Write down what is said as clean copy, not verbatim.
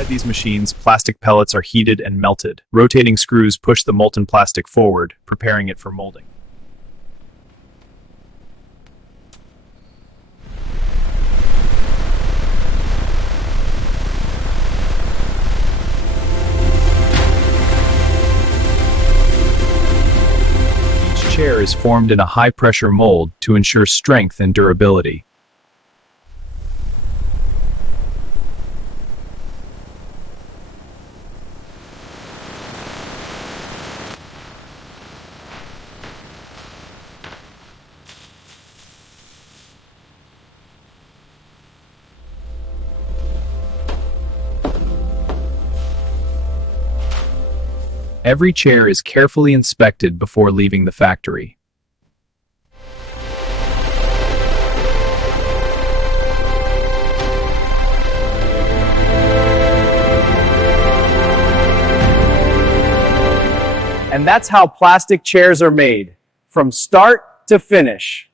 Inside these machines, plastic pellets are heated and melted. Rotating screws push the molten plastic forward, preparing it for molding. Each chair is formed in a high-pressure mold to ensure strength and durability. Every chair is carefully inspected before leaving the factory. And that's how plastic chairs are made, from start to finish.